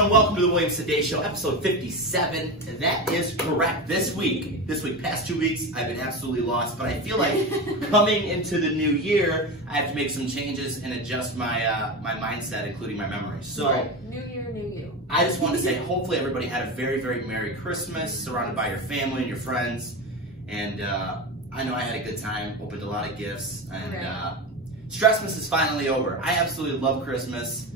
everyone, welcome to the Williams Today Show, episode 57. That is correct. This week, past 2 weeks, I've been absolutely lost, but I feel like coming into the new year, I have to make some changes and adjust my my mindset, including my memories. So, right. New year, new you. I just want to say, hopefully everybody had a very, very Merry Christmas, surrounded by your family and your friends, and I know I had a good time, opened a lot of gifts, and Stressmas is finally over. I absolutely love Christmas.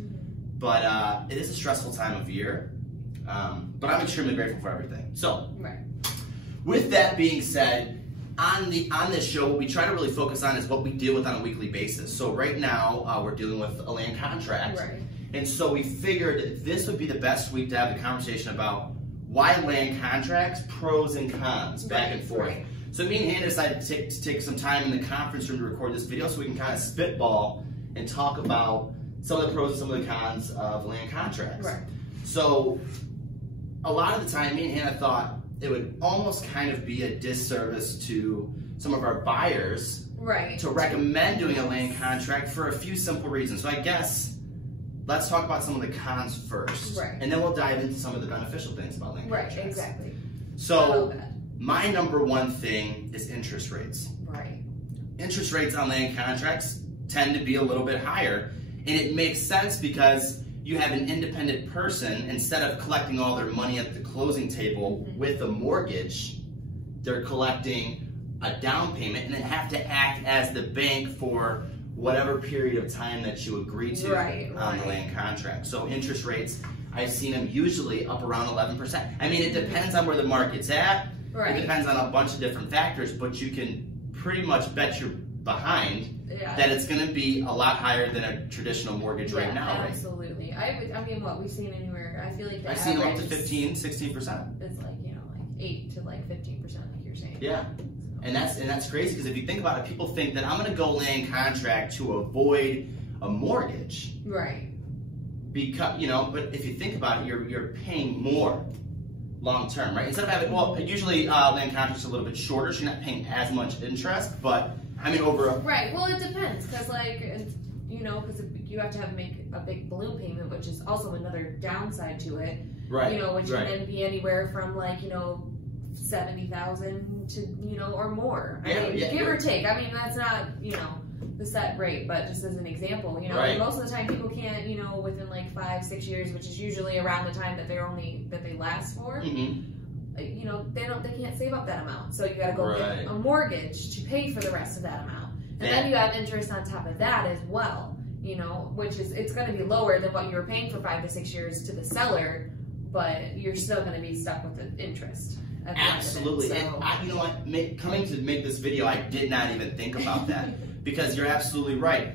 But it is a stressful time of year, but I'm extremely grateful for everything. So, with that being said, on this show, what we try to really focus on is what we deal with on a weekly basis. So right now, we're dealing with a land contract, and so we figured this would be the best week to have the conversation about why land contracts, pros and cons, back and forth. So me and Hannah decided to take some time in the conference room to record this video so we can kind of spitball and talk about some of the pros and some of the cons of land contracts. So a lot of the time, me and Hannah thought it would almost kind of be a disservice to some of our buyers to recommend doing a land contract for a few simple reasons. So I guess let's talk about some of the cons first, and then we'll dive into some of the beneficial things about land contracts. So my number one thing is interest rates. Interest rates on land contracts tend to be a little bit higher. And it makes sense because you have an independent person, instead of collecting all their money at the closing table with a mortgage, they're collecting a down payment and they have to act as the bank for whatever period of time that you agree to on the land contract. So interest rates, I've seen them usually up around 11%. I mean, it depends on where the market's at. It depends on a bunch of different factors, but you can pretty much bet your behind that it's going to be a lot higher than a traditional mortgage right now. Absolutely. I mean, what we've seen anywhere, I feel like I've seen them up to 15, 16%. It's like, you know, like 8 to like 15%, like you're saying. Yeah. And that's crazy because if you think about it, people think that I'm going to go land contract to avoid a mortgage. Because, you know, but if you think about it, you're paying more long term, right? Instead of having, well, usually land contracts are a little bit shorter, so you're not paying as much interest, but I mean, over a... well, it depends, because, like, you know, because you have to make a big balloon payment, which is also another downside to it. You know, which can then be anywhere from, like, you know, $70,000 to, you know, or more. I mean, give or take. I mean, that's not, you know, the set rate, but just as an example, you know, most of the time people can't, you know, within like 5-6 years, which is usually around the time that they last for. You know, they can't save up that amount, so you got to go get a mortgage to pay for the rest of that amount, and then you have interest on top of that as well. You know, which is it's going to be lower than what you were paying for 5 to 6 years to the seller, but you're still going to be stuck with the interest. Absolutely, and you know what? Coming to make this video, I did not even think about that because you're absolutely right.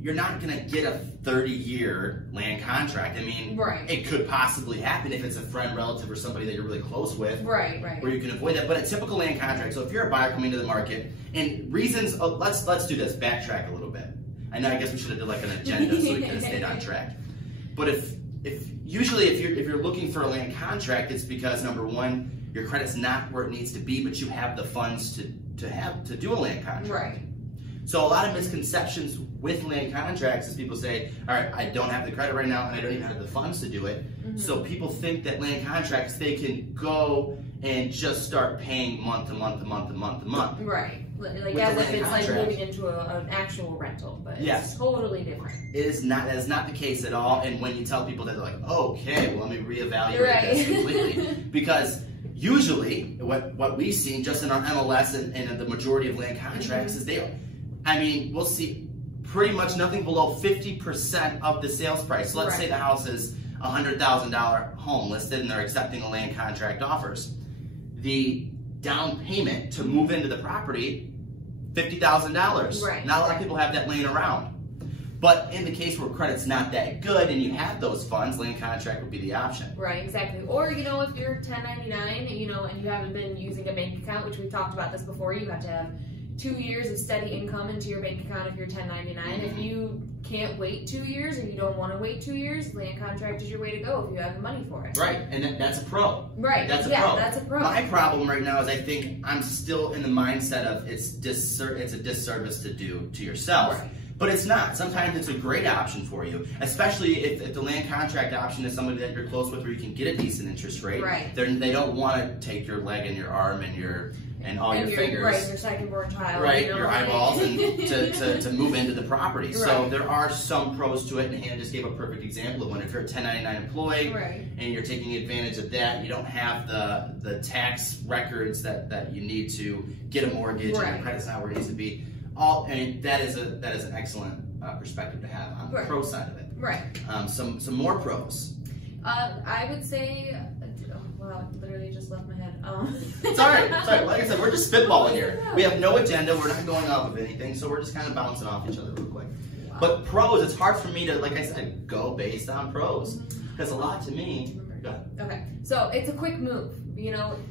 You're not going to get a 30-year land contract. I mean, it could possibly happen if it's a friend, relative, or somebody that you're really close with, where you can avoid that. But a typical land contract, so if you're a buyer coming to the market, and reasons, let's do this, backtrack a little bit. I know, I guess we should have did like an agenda so we could have stayed on track. But if you're looking for a land contract, it's because, number one, your credit's not where it needs to be, but you have the funds to do a land contract. So a lot of misconceptions with land contracts is people say, all right, I don't have the credit right now and I don't even have the funds to do it. So people think that land contracts, they can go and just start paying month to month to month to month to month. Like as if it's like moving into an actual rental, but it's totally different. That is not the case at all. And when you tell people that, they're like, okay, well, let me reevaluate this completely. Because usually what we've seen just in our MLS and the majority of land contracts is we'll see pretty much nothing below 50% of the sales price. So let's say the house is a $100,000 home listed and they're accepting a land contract offers. The down payment to move into the property, $50,000. Not a lot of people have that laying around. But in the case where credit's not that good and you have those funds, land contract would be the option. Exactly. Or, you know, if you're 1099, you know, and you haven't been using a bank account, which we've talked about this before, you have to have 2 years of steady income into your bank account if you're 1099. If you can't wait 2 years and you don't want to wait 2 years, land contract is your way to go if you have the money for it. And that's a pro. That's a pro. That's a pro. My problem right now is I think I'm still in the mindset of it's a disservice to do to yourself. But it's not. Sometimes it's a great option for you, especially if the land contract option is somebody that you're close with where you can get a decent interest rate. Right. They don't want to take your leg and your arm and all your fingers. Right, your second-born child. Right, your eyeballs and to move into the property. Right. So there are some pros to it, and Hannah just gave a perfect example of when if you're a 1099 employee and you're taking advantage of that, you don't have the tax records that you need to get a mortgage and your credit's not where it needs to be. That is an excellent perspective to have on the pro side of it. Right. Some more pros. I would say, wow, it literally just left my head. It's all right. Like I said, we're just spitballing here. We have no agenda. We're not going off of anything, so we're just kind of bouncing off each other real quick. Wow. But pros, it's hard for me to, like I said, go based on pros because a lot to me. Okay, so it's a quick move.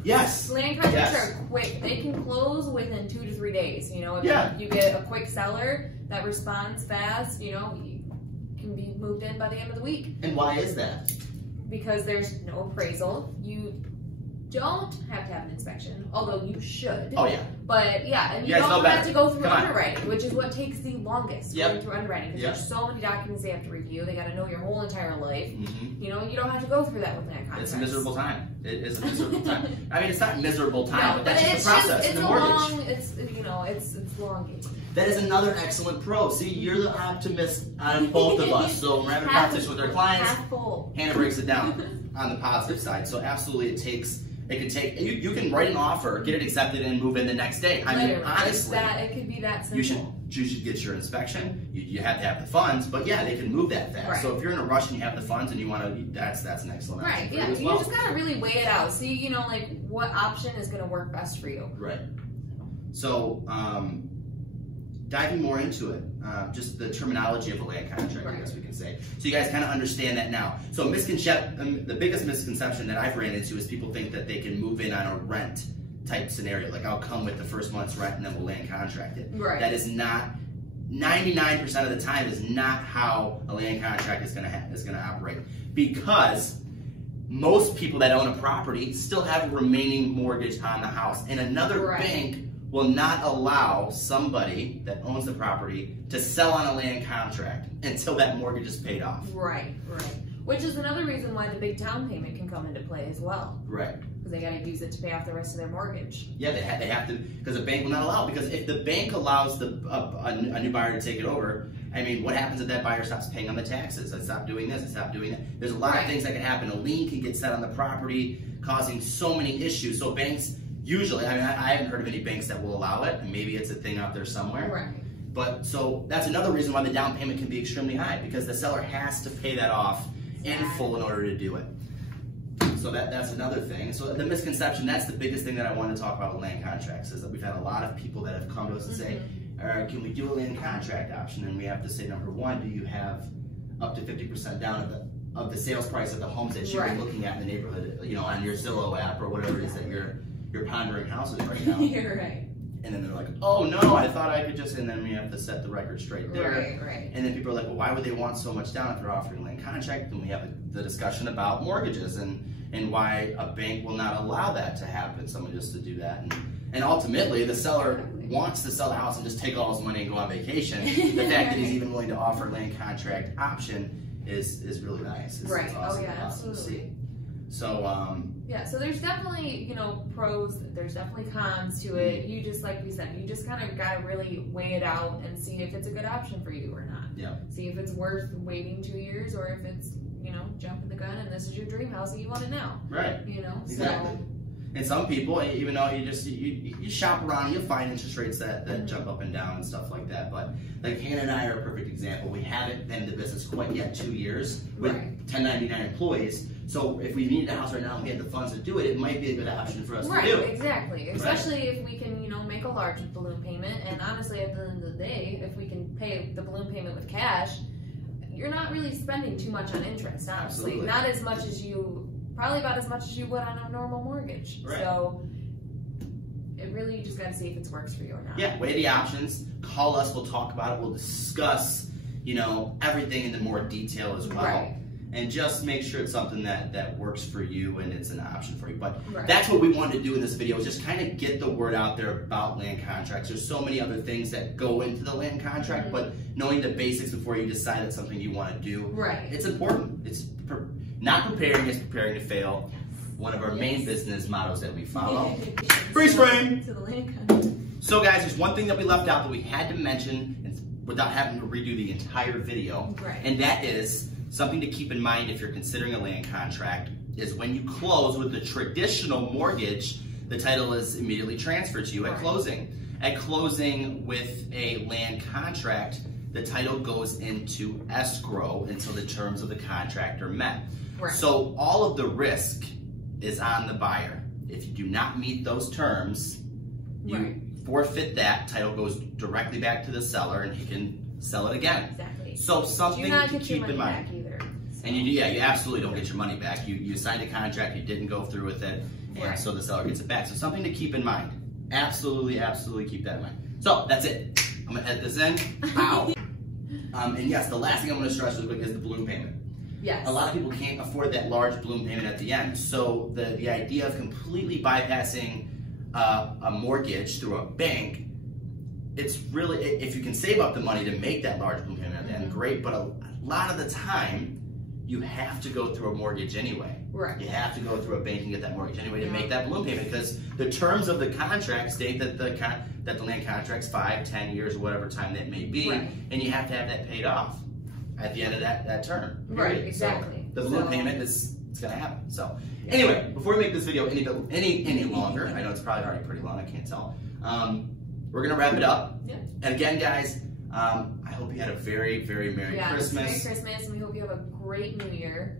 Yes. Land contracts are quick. They can close within 2 to 3 days. If you get a quick seller that responds fast, you can be moved in by the end of the week. And why is that? Because there's no appraisal. You don't have to have an inspection, although you should. Oh yeah. But yeah, and you don't have to go through underwriting, which is what takes the longest. Going through underwriting because there's so many documents they have to review. They got to know your whole entire life. You don't have to go through that with land contracts. It's a miserable time. It is a miserable time. I mean, it's not miserable time, no, but that's just the process. It's the a mortgage. It's long. That is another excellent pro. See, you're the optimist out of both of us. So when we're having conversations with our clients, Hannah breaks it down on the positive side. So absolutely, it could take. You can write an offer, get it accepted, and move in the next day. I mean, honestly, it could be that simple. You should get your inspection. You have to have the funds, but yeah, they can move that fast. Right. So if you're in a rush and you have the funds and you want to, that's an excellent option. Right. Yeah. You just gotta really weigh it out. See, what option is gonna work best for you. Right. So, diving more into it, just the terminology of a land contract, I guess we can say. So you guys kind of understand that now. So the biggest misconception that I've ran into is people think that they can move in on a rent type scenario, like I'll come with the first month's rent and then we'll land contract it. Right. That is not, 99% of the time is not how a land contract is gonna operate, because most people that own a property still have a remaining mortgage on the house, and another bank will not allow somebody that owns the property to sell on a land contract until that mortgage is paid off. Right. Which is another reason why the big down payment can come into play as well. Right. Because they got to use it to pay off the rest of their mortgage. Yeah, they have to, because the bank will not allow it. Because if the bank allows a new buyer to take it over, I mean, what happens if that buyer stops paying on the taxes? I stop doing this, I stop doing that. There's a lot of things that can happen. A lien can get set on the property, causing so many issues. So banks, usually, I mean, I haven't heard of any banks that will allow it, and maybe it's a thing out there somewhere. Right. But so that's another reason why the down payment can be extremely high, because the seller has to pay that off in full in order to do it. So that's another thing. So the misconception, that's the biggest thing that I want to talk about with land contracts, is that we've had a lot of people that have come to us and say, all right, can we do a land contract option? And we have to say, number one, do you have up to 50% down of the sales price of the homes that you're looking at in the neighborhood, on your Zillow app or whatever it is that you're pondering houses right now. You're right. And then they're like, oh no, I thought I could just, and then we have to set the record straight there. Right. And then people are like, well, why would they want so much down if they're offering land contract? And we have the discussion about mortgages and why a bank will not allow that to happen, someone just to do that. And ultimately, the seller wants to sell the house and just take all his money and go on vacation. The fact that he's even willing to offer a land contract option is really nice. It's awesome, awesome to see. So, yeah, so there's definitely, pros, there's definitely cons to it. You just, like we said, you just kind of got to really weigh it out and see if it's a good option for you or not. Yeah. See if it's worth waiting 2 years, or if it's, jumping the gun and this is your dream house and you want it now. Right. Exactly. So. And some people, even though you shop around, you'll find interest rates that jump up and down and stuff like that. But like Hannah and I are a perfect example. We haven't been in the business quite yet, 2 years with 1099 employees. So if we need a house right now and we have the funds to do it, it might be a good option for us to do. Right, exactly. Especially if we can, make a large balloon payment. And honestly, at the end of the day, if we can pay the balloon payment with cash, you're not really spending too much on interest, honestly. Absolutely. Not as much as probably about as much as you would on a normal mortgage. Right. So it really, you just got to see if it works for you or not. Yeah, weigh the options. Call us. We'll talk about it. We'll discuss, everything in the more detail as well. Right. and just make sure it's something that works for you and it's an option for you. But that's what we wanted to do in this video, is just kind of get the word out there about land contracts. There's so many other things that go into the land contract, but knowing the basics before you decide it's something you want to do, it's important. It's not preparing is preparing to fail. One of our main business mottos that we follow. Freeze frame! To the land contract. So guys, there's one thing that we left out that we had to mention without having to redo the entire video, and that is something to keep in mind if you're considering a land contract is when you close with the traditional mortgage, the title is immediately transferred to you at closing. At closing with a land contract, the title goes into escrow until the terms of the contract are met. So all of the risk is on the buyer. If you do not meet those terms, you forfeit that. Title goes directly back to the seller, and he can sell it again. So something to keep in mind. Either, so. And you absolutely don't get your money back. You signed a contract, you didn't go through with it, and so the seller gets it back. So something to keep in mind. Absolutely, absolutely keep that in mind. So that's it. I'm gonna edit this in. Ow. And yes, the last thing I'm gonna stress really quick is the balloon payment. Yes. A lot of people can't afford that large balloon payment at the end. So the idea of completely bypassing a mortgage through a bank, it's really, if you can save up the money to make that large balloon payment at the end, great, but a lot of the time, you have to go through a mortgage anyway. You have to go through a bank and get that mortgage anyway to make that balloon payment, because the terms of the contract state that the land contract's 5, 10 years, or whatever time that may be, and you have to have that paid off at the end of that term. Exactly. So the balloon payment it's gonna happen. So anyway, before we make this video any longer, I know it's probably already pretty long, I can't tell. We're gonna wrap it up. And again, guys, I hope you had a very, very Merry Christmas. Merry Christmas, and we hope you have a great New Year.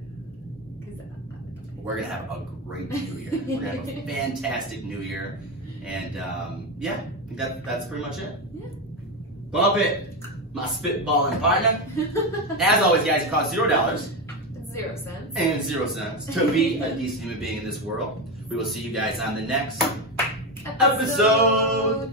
We're gonna have a great New Year. We're gonna have a fantastic New Year, and yeah, I think that's pretty much it. Bump it, my spitballing partner. As always, guys, it costs $0. 0 cents. And 0 cents to be a decent human being in this world. We will see you guys on the next episode.